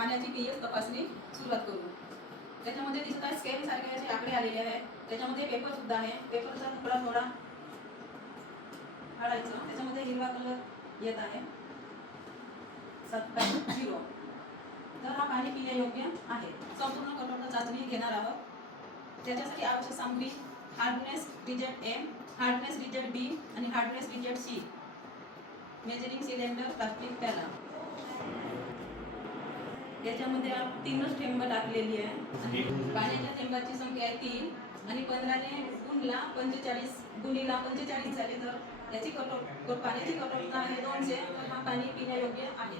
पाण्याची पीएच तपासणी सुरुवात करू। त्याच्यामध्ये दिसत आहे स्केल सारखे असे आकडे आलेले आहेत। त्याच्यामध्ये पेपर सुद्धा आहे। पेपरचा तुकडा थोडा काढायचा, त्याच्यामध्ये हिरवा कलर येत आहे 7.0। तर हा पाणी पिण्यायोग्य आहे। संपूर्ण कठोरता चाचणी घेणार आहोत। त्याच्यासाठी आवश्यक सामग्री hardness reject M, hardness reject B आणि hardness reject C, measuring cylinder, plastic प्याला। याच्यामध्ये 3च थेंब टाकलेली आहे। पाण्याच्या थेंबाची संख्या आहे 3 आणि 15 ने गुणला 45 गुणीला 45 झाले तर याची पाण्याची कठोरता आहे 200। तर हा पाणी पिण्यायोग्य आहे।